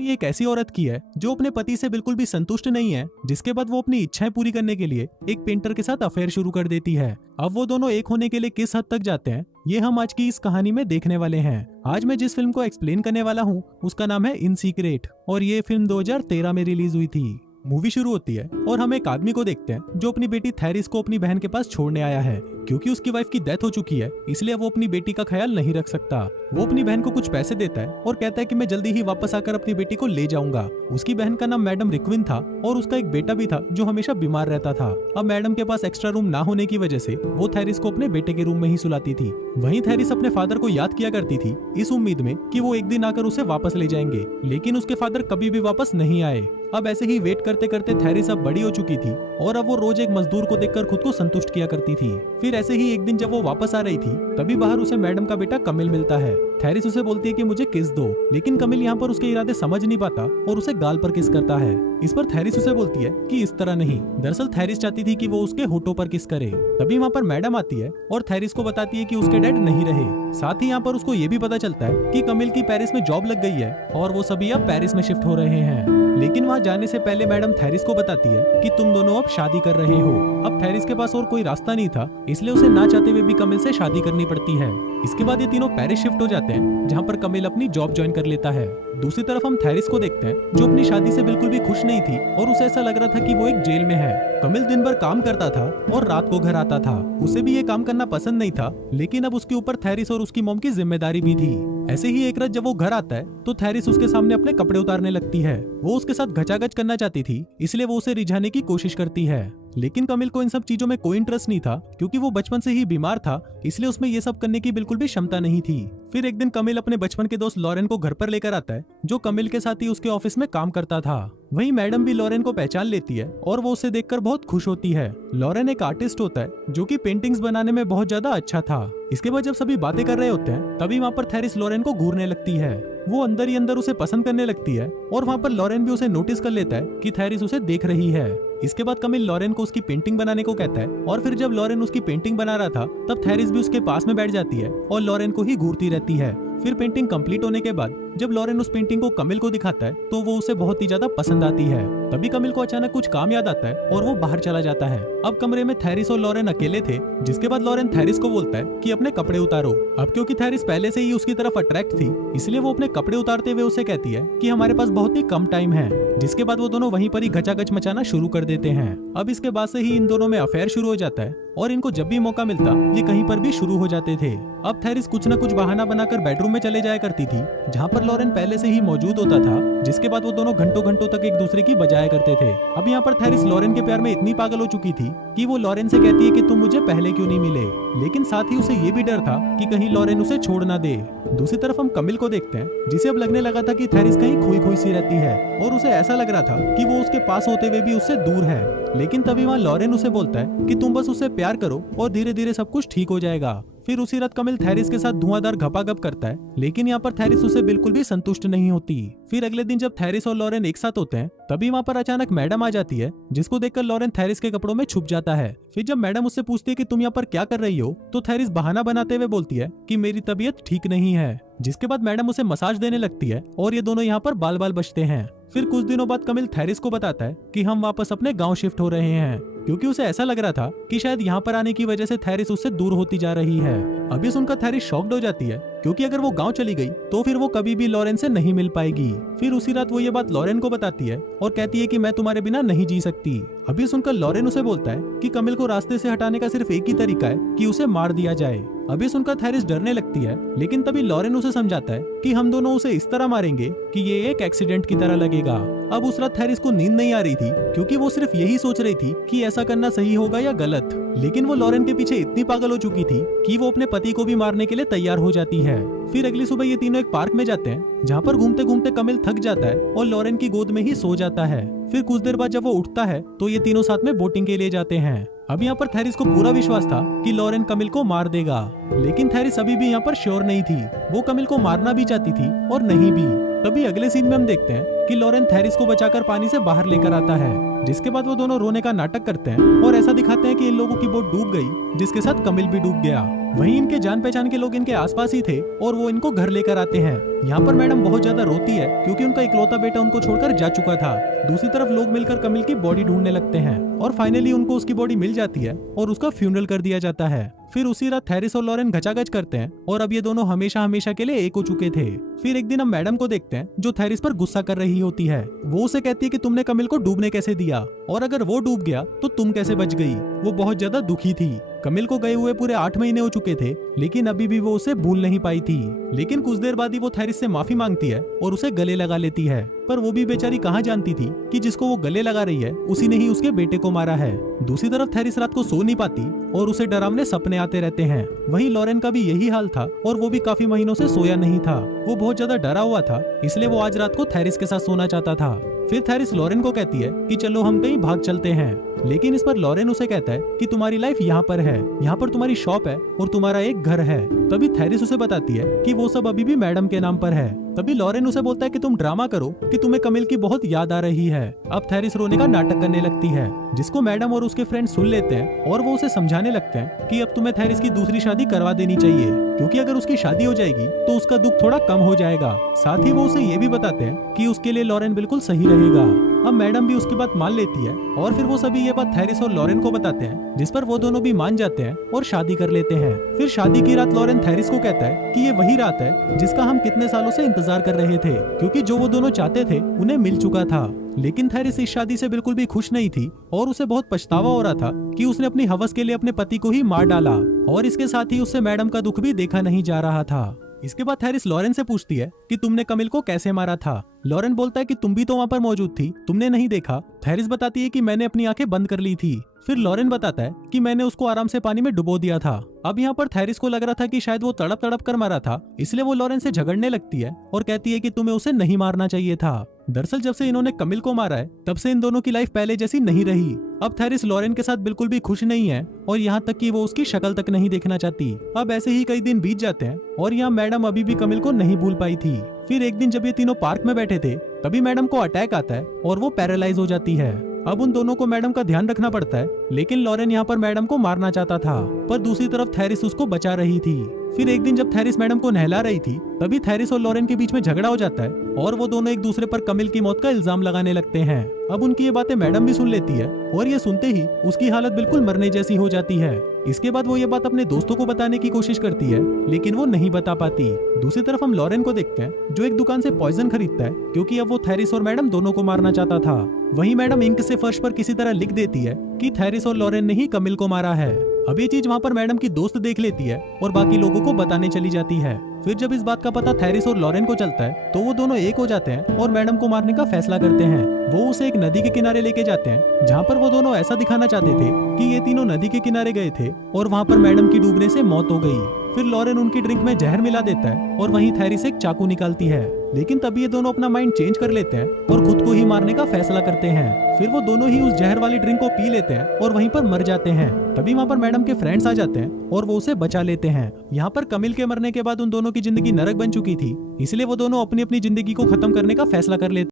ये एक ऐसी औरत की है जो अपने पति से बिल्कुल भी संतुष्ट नहीं है, जिसके बाद वो अपनी इच्छाएं पूरी करने के लिए एक पेंटर के साथ अफेयर शुरू कर देती है। अब वो दोनों एक होने के लिए किस हद तक जाते हैं, ये हम आज की इस कहानी में देखने वाले हैं। आज मैं जिस फिल्म को एक्सप्लेन करने वाला हूँ उसका नाम है इन सीक्रेट और ये फिल्म 2013 में रिलीज हुई थी। मूवी शुरू होती है और हम एक आदमी को देखते हैं जो अपनी बेटी थेरिस को अपनी बहन के पास छोड़ने आया है। क्योंकि उसकी वाइफ की डेथ हो चुकी है, इसलिए वो अपनी बेटी का ख्याल नहीं रख सकता। वो अपनी बहन को कुछ पैसे देता है और कहता है कि मैं जल्दी ही वापस आकर अपनी बेटी को ले जाऊंगा। उसकी बहन का नाम मैडम रिक्विन था और उसका एक बेटा भी था जो हमेशा बीमार रहता था। अब मैडम के पास एक्स्ट्रा रूम ना होने की वजह से वो थेरिस को अपने बेटे के रूम में ही सुलाती थी। वहीं थेरिस अपने फादर को याद किया करती थी इस उम्मीद में कि वो एक दिन आकर उसे वापस ले जाएंगे, लेकिन उसके फादर कभी भी वापस नहीं आए। अब ऐसे ही वेट करते करते थेरिस अब बड़ी हो चुकी थी और अब वो रोज एक मजदूर को देखकर खुद को संतुष्ट किया करती थी। फिर ऐसे ही एक दिन जब वो वापस आ रही थी तभी बाहर उसे मैडम का बेटा कमिल मिलता है। थेरिस उसे बोलती है कि मुझे किस दो, लेकिन कमिल यहाँ पर उसके इरादे समझ नहीं पाता और उसे गाल पर किस करता है। इस पर थेरिस उसे बोलती है कि इस तरह नहीं, दरअसल थेरिस चाहती थी कि वो उसके होठों पर किस करे। तभी वहाँ पर मैडम आती है और थेरिस को बताती है कि उसके डैड नहीं रहे। साथ ही यहाँ पर उसको ये भी पता चलता है कि कमिल की पेरिस में जॉब लग गई है और वो सभी अब पेरिस में शिफ्ट हो रहे हैं। लेकिन वहाँ जाने से पहले मैडम थेरिस को बताती है कि तुम दोनों अब शादी कर रहे हो। अब थेरिस के पास और कोई रास्ता नहीं था, इसलिए उसे ना चाहते हुए भी कमिल से शादी करनी पड़ती है। इसके बाद ये तीनों पेरिस शिफ्ट हो जाते हैं, जहाँ पर कमिल अपनी जॉब ज्वाइन कर लेता है। दूसरी तरफ हम थेरिस को देखते हैं जो अपनी शादी से बिल्कुल भी खुश नहीं थी और उसे ऐसा लग रहा था कि वो एक जेल में है। कमिल दिन भर काम करता था और रात को घर आता था। उसे भी ये काम करना पसंद नहीं था, लेकिन अब उसके ऊपर थेरिस और उसकी मॉम की जिम्मेदारी भी थी। ऐसे ही एक रात जब वो घर आता है तो थेरिस उसके सामने अपने कपड़े उतारने लगती है। वो उसके साथ घचाघच करना चाहती थी, इसलिए वो उसे रिझाने की कोशिश करती है। लेकिन कमिल को इन सब चीजों में कोई इंटरेस्ट नहीं था, क्योंकि वो बचपन से ही बीमार था, इसलिए उसमें ये सब करने की बिल्कुल भी क्षमता नहीं थी। फिर एक दिन कमिल अपने बचपन के दोस्त लॉरेन को घर पर लेकर आता है, जो कमिल के साथ ही उसके ऑफिस में काम करता था। वहीं मैडम भी लॉरेन को पहचान लेती है और वो उसे देखकर बहुत खुश होती है। लॉरेन एक आर्टिस्ट होता है जो कि पेंटिंग्स बनाने में बहुत ज्यादा अच्छा था। इसके बाद जब सभी बातें कर रहे होते हैं तभी वहाँ पर थेरिस लॉरेन को घूरने लगती है। वो अंदर ही अंदर उसे पसंद करने लगती है और वहाँ पर लॉरेन भी उसे नोटिस कर लेता है कि थेरिस उसे देख रही है। इसके बाद कमिल लॉरेन को उसकी पेंटिंग बनाने को कहता है और फिर जब लॉरेन उसकी पेंटिंग बना रहा था तब थेरिस भी उसके पास में बैठ जाती है और लॉरेन को ही घूरती रहती है। फिर पेंटिंग कंप्लीट होने के बाद जब लॉरेन उस पेंटिंग को कमिल को दिखाता है तो वो उसे बहुत ही ज्यादा पसंद आती है। तभी कमिल को अचानक कुछ काम याद आता है और वो बाहर चला जाता है। अब कमरे में थेरिस और लॉरेन अकेले थे, जिसके बाद लॉरेन थेरिस को बोलता है कि अपने कपड़े उतारो। अब क्योंकि थेरिस पहले से ही उसकी तरफ अट्रैक्ट थी, इसलिए वो अपने कपड़े उतारते हुए उसे कहती है कि हमारे पास बहुत ही कम टाइम है। जिसके बाद वो दोनों वहीं पर ही घचाघच मचाना शुरू कर देते हैं। अब इसके बाद से ही इन दोनों में अफेयर शुरू हो जाता है और इनको जब भी मौका मिलता ये कहीं पर भी शुरू हो जाते थे। अब थेरिस कुछ न कुछ बहाना बनाकर बेडरूम में चले जाया करती थी, जहाँ पर लॉरेन पहले से ही मौजूद होता था। जिसके बाद वो दोनों घंटों घंटों तक एक दूसरे की बजाया करते थे। अब यहाँ पर थेरिस लॉरेन के प्यार में इतनी पागल हो चुकी थी कि वो लॉरेन से कहती है कि तुम मुझे पहले क्यों नहीं मिले, लेकिन साथ ही उसे ये भी डर था कि कहीं लॉरेन उसे छोड़ ना दे। दूसरी तरफ हम कमिल को देखते हैं, जिसे अब लगने लगा था कि थेरिस कहीं खोई खोई सी रहती है और उसे ऐसा लग रहा था कि वो उसके पास होते हुए भी उससे दूर है। लेकिन तभी वहाँ लॉरेन उसे बोलता है कि तुम बस उससे प्यार करो और धीरे धीरे सब कुछ ठीक हो जाएगा। फिर उसी रात कमिल थेरिस के साथ धुआंधार घपाघप करता है, लेकिन यहाँ पर थेरिस उसे बिल्कुल भी संतुष्ट नहीं होती। फिर अगले दिन जब थेरिस और लॉरेन एक साथ होते हैं तभी वहाँ पर अचानक मैडम आ जाती है, जिसको देखकर लॉरेन थेरिस के कपड़ों में छुप जाता है। फिर जब मैडम उससे पूछती है कि तुम यहाँ पर क्या कर रही हो, तो थेरिस बहाना बनाते हुए बोलती है कि मेरी तबीयत ठीक नहीं है। जिसके बाद मैडम उसे मसाज देने लगती है और ये दोनों यहाँ पर बाल बाल बचते हैं। फिर कुछ दिनों बाद कमिल थेरिस को बताता है कि हम वापस अपने गांव शिफ्ट हो रहे हैं, क्योंकि उसे ऐसा लग रहा था कि शायद यहाँ पर आने की वजह से थेरिस उससे दूर होती जा रही है। अभी सुनकर थेरिस शॉक्ड हो जाती है, क्योंकि अगर वो गांव चली गई तो फिर वो कभी भी लॉरेन से नहीं मिल पाएगी। फिर उसी रात वो ये बात लॉरेन को बताती है और कहती है कि मैं तुम्हारे बिना नहीं जी सकती। अभी सुनकर लॉरेन उसे बोलता है कि कमिल को रास्ते से हटाने का सिर्फ एक ही तरीका है कि उसे मार दिया जाए। अभी सुनकर थेरिस डरने लगती है, लेकिन तभी लॉरेन उसे समझाता है कि हम दोनों उसे इस तरह मारेंगे कि ये एक एक्सीडेंट की तरह लगेगा। अब उस रात थेरिस को नींद नहीं आ रही थी, क्योंकि वो सिर्फ यही सोच रही थी कि ऐसा करना सही होगा या गलत। लेकिन वो लॉरेन के पीछे इतनी पागल हो चुकी थी कि वो अपने पति को भी मारने के लिए तैयार हो जाती है। फिर अगली सुबह ये तीनों एक पार्क में जाते हैं, जहाँ पर घूमते घूमते कमिल थक जाता है और लॉरेन की गोद में ही सो जाता है। फिर कुछ देर बाद जब वो उठता है तो ये तीनों साथ में बोटिंग के लिए जाते हैं। अब यहाँ पर थेरिस को पूरा विश्वास था कि लॉरेन कमिल को मार देगा, लेकिन थेरिस अभी भी यहाँ पर श्योर नहीं थी। वो कमिल को मारना भी चाहती थी और नहीं भी। तभी अगले सीन में हम देखते हैं कि लॉरेन थेरिस को बचाकर पानी से बाहर लेकर आता है, जिसके बाद वो दोनों रोने का नाटक करते हैं और ऐसा दिखाते हैं कि इन लोगों की बोट डूब गई, जिसके साथ कमिल भी डूब गया। वहीं इनके जान पहचान के लोग इनके आसपास ही थे और वो इनको घर लेकर आते हैं। यहाँ पर मैडम बहुत ज्यादा रोती है क्योंकि उनका इकलौता बेटा उनको छोड़कर जा चुका था। दूसरी तरफ लोग मिलकर कमिल की बॉडी ढूंढने लगते हैं और फाइनली उनको उसकी बॉडी मिल जाती है और उसका फ्यूनरल कर दिया जाता है। फिर उसी रात थेरिस और लॉरेन घचाघच करते हैं और अब ये दोनों हमेशा हमेशा के लिए एक हो चुके थे। फिर एक दिन हम मैडम को देखते हैं जो थेरिस पर गुस्सा कर रही होती है। वो उसे कहती है कि तुमने कमिल को डूबने कैसे दिया और अगर वो डूब गया तो तुम कैसे बच गई। वो बहुत ज्यादा दुखी थी। कमिल को गए हुए पूरे 8 महीने हो चुके थे लेकिन अभी भी वो उसे भूल नहीं पाई थी। लेकिन कुछ देर बाद ही वो थेरिस से माफी मांगती है और उसे गले लगा लेती है। पर वो भी बेचारी कहाँ जानती थी कि जिसको वो गले लगा रही है उसी ने ही उसके बेटे को मारा है। दूसरी तरफ थेरिस रात को सो नहीं पाती और उसे डरावने सपने आते रहते हैं। वहीं लॉरेन का भी यही हाल था और वो भी काफी महीनों से सोया नहीं था। वो बहुत ज्यादा डरा हुआ था इसलिए वो आज रात को थेरिस के साथ सोना चाहता था। फिर थेरिस लॉरेन को कहती है कि चलो हम कहीं भाग चलते हैं, लेकिन इस पर लॉरेन उसे कहता है कि तुम्हारी लाइफ यहाँ पर है, यहाँ पर तुम्हारी शॉप है और तुम्हारा एक घर है। तभी थेरिस उसे बताती है कि वो सब अभी भी मैडम के नाम पर है। तभी लॉरेन उसे बोलता है कि तुम ड्रामा करो कि तुम्हें कमिल की बहुत याद आ रही है। अब थेरिस रोने का नाटक करने लगती है जिसको मैडम और उसके फ्रेंड सुन लेते हैं और वो उसे समझाने लगते हैं कि अब तुम्हें थेरिस की दूसरी शादी करवा देनी चाहिए क्योंकि अगर उसकी शादी हो जाएगी तो उसका दुख थोड़ा कम हो जाएगा। साथ ही वो उसे ये भी बताते हैं कि उसके लिए लॉरेन बिल्कुल सही रहेगा। अब मैडम भी उसकी बात मान लेती है और फिर वो सभी ये बात थेरिस और लॉरेन को बताते हैं जिस पर वो दोनों भी मान जाते हैं और शादी कर लेते हैं। फिर शादी की रात लॉरेन थेरिस को कहता है कि ये वही रात है जिसका हम कितने सालों से इंतजार कर रहे थे क्योंकि जो वो दोनों चाहते थे उन्हें मिल चुका था। लेकिन थेरिस इस शादी से बिल्कुल भी खुश नहीं थी और उसे बहुत पछतावा हो रहा था कि उसने अपनी हवस के लिए अपने पति को ही मार डाला और इसके साथ ही उससे मैडम का दुख भी देखा नहीं जा रहा था। इसके बाद थेरिस लॉरेन से पूछती है कि तुमने कमिल को कैसे मारा था। लॉरेन बोलता है कि तुम भी तो वहाँ पर मौजूद थी, तुमने नहीं देखा। थेरिस बताती है कि मैंने अपनी आंखें बंद कर ली थी। फिर लॉरेन बताता है कि मैंने उसको आराम से पानी में डुबो दिया था। अब यहाँ पर थेरिस को लग रहा था कि शायद वो तड़प तड़प कर मारा था, इसलिए वो लॉरेन से झगड़ने लगती है और कहती है कि तुम्हें उसे नहीं मारना चाहिए था। दरअसल जब से इन्होंने कमिल को मारा है तब से इन दोनों की लाइफ पहले जैसी नहीं रही। अब थेरिस लॉरेन के साथ बिल्कुल भी खुश नहीं है और यहाँ तक कि वो उसकी शक्ल तक नहीं देखना चाहती। अब ऐसे ही कई दिन बीत जाते हैं और यहाँ मैडम अभी भी कमिल को नहीं भूल पाई थी। फिर एक दिन जब ये तीनों पार्क में बैठे थे तभी मैडम को अटैक आता है और वो पैरालाइज हो जाती है। अब उन दोनों को मैडम का ध्यान रखना पड़ता है, लेकिन लॉरेन यहाँ पर मैडम को मारना चाहता था पर दूसरी तरफ थेरिस उसको बचा रही थी। फिर एक दिन जब थेरिस मैडम को नहला रही थी तभी थेरिस और लॉरेन के बीच में झगड़ा हो जाता है और वो दोनों एक दूसरे पर कमिल की मौत का इल्जाम लगाने लगते हैं। अब उनकी ये बातें मैडम भी सुन लेती है और ये सुनते ही उसकी हालत बिल्कुल मरने जैसी हो जाती है। इसके बाद वो ये बात अपने दोस्तों को बताने की कोशिश करती है लेकिन वो नहीं बता पाती। दूसरी तरफ हम लॉरेन को देखते हैं जो एक दुकान से पॉइजन खरीदता है क्योंकि अब वो थेरिस और मैडम दोनों को मारना चाहता था। वहीं मैडम इंक से फर्श पर किसी तरह लिख देती है कि थेरिस और लॉरेन ने ही कमिल को मारा है। अब ये चीज वहाँ पर मैडम की दोस्त देख लेती है और बाकी लोगों को बताने चली जाती है। फिर जब इस बात का पता थेरिस और लॉरेन को चलता है तो वो दोनों एक हो जाते हैं और मैडम को मारने का फैसला करते हैं। वो उसे एक नदी के किनारे लेके जाते हैं जहाँ पर वो दोनों ऐसा दिखाना चाहते थे कि ये तीनों नदी के किनारे गए थे और वहाँ पर मैडम की डूबने से मौत हो गई। फिर लॉरेन उनकी ड्रिंक में जहर मिला देता है और वहीं थेरिस एक चाकू निकालती है, लेकिन तभी ये दोनों अपना माइंड चेंज कर लेते हैं और खुद को ही मारने का फैसला करते हैं। फिर वो दोनों ही उस जहर वाली ड्रिंक को पी लेते हैं और वहीं पर मर जाते हैं। तभी वहाँ पर मैडम के फ्रेंड्स आ जाते हैं और वो उसे बचा लेते हैं। यहाँ पर कमिल के मरने के बाद उन दोनों की जिंदगी नरक बन चुकी थी, इसलिए वो दोनों अपनी अपनी जिंदगी को खत्म करने का फैसला कर लेते